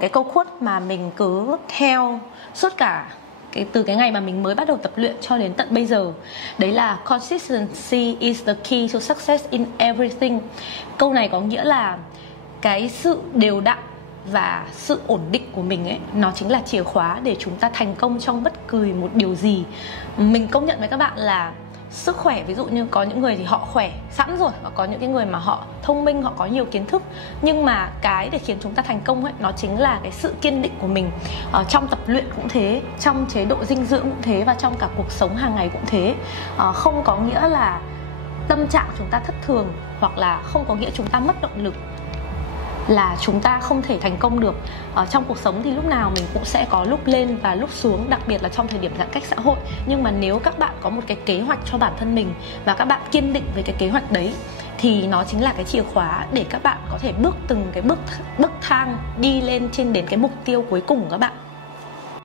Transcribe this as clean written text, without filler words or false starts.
Cái câu quote mà mình cứ theo suốt cả từ cái ngày mà mình mới bắt đầu tập luyện cho đến tận bây giờ, đấy là consistency is the key to success in everything. Câu này có nghĩa là cái sự đều đặn và sự ổn định của mình ấy, nó chính là chìa khóa để chúng ta thành công trong bất cứ một điều gì. Mình công nhận với các bạn là sức khỏe, ví dụ như có những người thì họ khỏe sẵn rồi, và có những cái người mà họ thông minh, họ có nhiều kiến thức, nhưng mà cái để khiến chúng ta thành công ấy, nó chính là cái sự kiên định của mình. Trong tập luyện cũng thế, trong chế độ dinh dưỡng cũng thế, và trong cả cuộc sống hàng ngày cũng thế. Không có nghĩa là tâm trạng chúng ta thất thường, hoặc là không có nghĩa chúng ta mất động lực là chúng ta không thể thành công được. Trong cuộc sống thì lúc nào mình cũng sẽ có lúc lên và lúc xuống, đặc biệt là trong thời điểm giãn cách xã hội. Nhưng mà nếu các bạn có một cái kế hoạch cho bản thân mình và các bạn kiên định với cái kế hoạch đấy, thì nó chính là cái chìa khóa để các bạn có thể bước từng cái bước thang đi lên trên đến cái mục tiêu cuối cùng của các bạn.